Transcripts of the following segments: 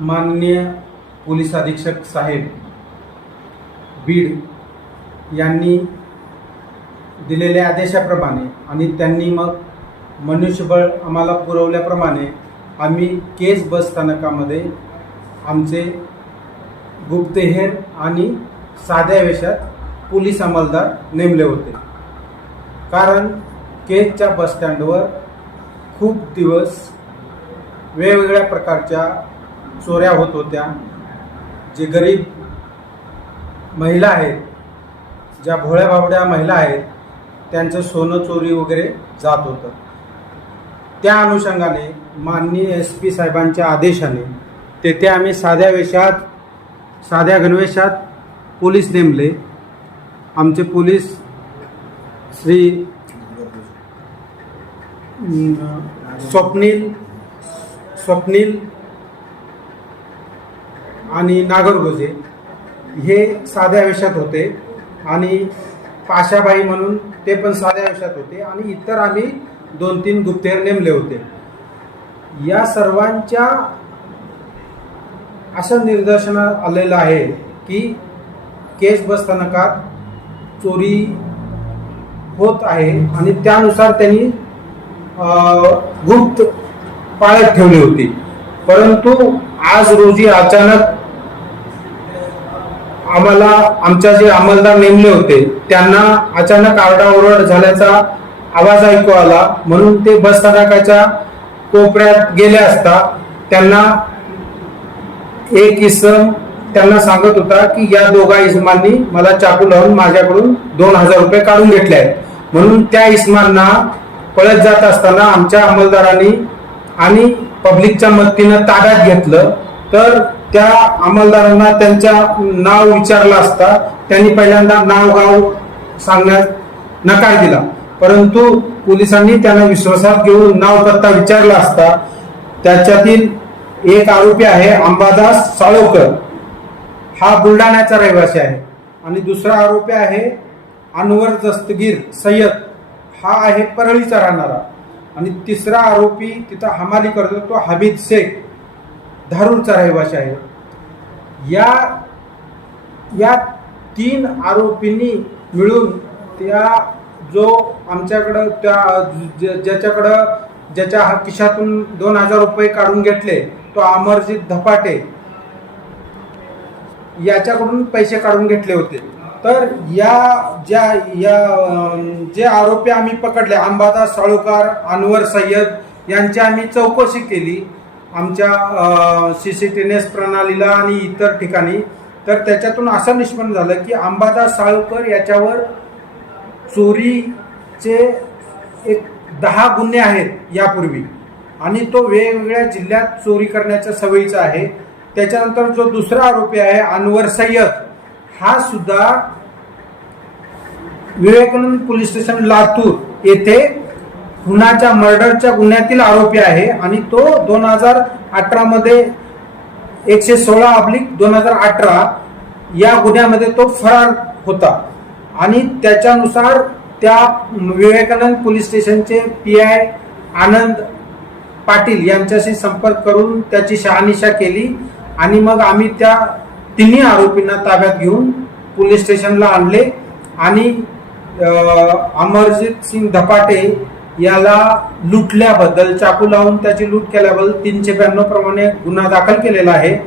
माननीय पोलीस अधीक्षक साहेब बीड यांनी दिलेल्या आदेशाप्रमाणे आणि त्यांनी मग मनुष्यबळ आम्हाला पुरवल्याप्रमाणे आम्ही केज बस स्थानकामध्ये आमचे गुप्तहेर आणि साध्या वेशात पोलीस अंमलदार नेमले होते. कारण केजच्या बसस्टँडवर खूप दिवस वेगवेगळ्या प्रकारच्या चोऱ्या होत होत्या. जे गरीब महिला आहेत, ज्या भोळ्या भाबड्या महिला आहेत, त्यांचं सोनं चोरी वगैरे जात होतं. त्या अनुषंगाने माननीय SP साहेबांच्या आदेशाने तेथे आम्ही साध्या गणवेशात पोलीस नेमले. आमचे पोलीस श्री स्वप्नील आणि नागरगोजे हे साध्या वेशात होते आणि पाशाबाई म्हणून ते पण साध्या वेशात होते आणि इतर आम्ही 2-3 गुप्तहेर नेमले होते. या सर्वांच्या असं निदर्शनास आलेलं आहे की केज बस स्थानकात चोरी होत आहे आणि त्यानुसार त्यांनी गुप्त पाळत ठेवली होती. परंतु आज रोजी अचानक आम्हाला आमच्या जे अंमलदार नेमले होते त्यांना अचानक आरडाओरड झाल्याचा आवाज ऐकू आला. म्हणून ते बस स्थानकाच्या कोपऱ्यात गेले असता त्यांना एक इसम त्यांना सांगत होता की या दोघा इसमांनी मला चाकू लावून माझ्याकडून 2000 रुपये काढून घेतले आहेत. म्हणून त्या इसमांना पळत जात असताना आमच्या अंमलदारांनी आणि पब्लिकच्या मदतीनं ताब्यात घेतलं. तर त्या अंमलदारांना त्यांच्या नाव विचारलं असता त्यांनी पहिल्यांदा नाव गाव सांगण्यास नकार दिला. परंतु पोलिसांनी त्यांना विश्वासात घेऊन नाव पत्ता विचारला असता त्याच्यातील एक आरोपी आहे अंबादास साळोकर, हा बुलढाण्याचा रहिवासी आहे. आणि दुसरा आरोपी आहे अनवर दस्तगीर सय्यद, हा आहे परळीचा राहणारा. आणि तिसरा आरोपी तिथं हमाली करतो तो हमीद शेख, धारूरचा रहिवासी आहे. या 3 आरोपींनी मिळून त्या जो आमच्याकडं ज्याच्या खिशातून 2000 रुपये काढून घेतले तो अमरजित धपाटे याच्याकडून पैसे काढून घेतले होते. तर जे आरोपी आम्ही पकडले अंबादास साळोकर, अनवर सय्यद यांची आम्ही चौकशी केली आमच्या CCTVNS प्रणालीला आणि इतर ठिकाणी. तर त्याच्यातून असं निष्पन्न झालं की अंबादास साळोकर याच्यावर चोरीचे एक 10 गुन्हे आहेत यापूर्वी आणि तो वेगवेगळ्या जिल्ह्यात चोरी करण्याच्या सवयीचा आहे. त्याच्यानंतर जो दुसरा आरोपी आहे अनवर सय्यद, हा सुद्धा विवेकानंद पोलीस स्टेशन लातूर येथे खुनाच्या मर्डरच्या गुन्ह्यातील आरोपी आहे आणि तो 2018 मध्ये 116/2018 या गुन्ह्यामध्ये तो फरार होता. आणि त्याच्यानुसार त्या विवेकानंद पोलीस स्टेशनचे PI आनंद पाटील यांच्याशी संपर्क करून त्याची शहानिशा केली आणि मग आम्ही त्या 3 आरोपींना ताब्यात घेऊन पोलीस स्टेशनला आणले आणि अमरजित सिंग धपाटे याला लुटल्याबद्दल, चाकू लावून त्याची लूट केल्याबद्दल 392 प्रमाणे गुन्हा दाखल केलेला आहे.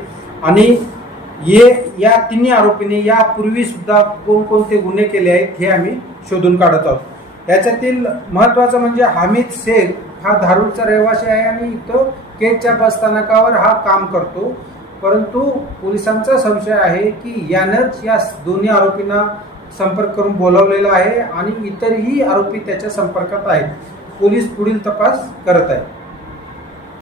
आणि या 3 आरोपींनी यापूर्वी सुद्धा कोणकोणते गुन्हे केले आहेत हे आम्ही शोधून काढत आहोत. याच्यातील महत्वाचं म्हणजे हमीद शेख हा धारूरचा रहिवासी आहे आणि तो केजच्या बस स्थानकावर हा काम करतो. परंतु पोलिसांचा संशय आहे की यानंच या दोन्ही आरोपींना संपर्क करून बोलावलेला आहे आणि इतरही आरोपी त्याच्या संपर्कात आहेत. पोलीस पुढील तपास करत आहेत.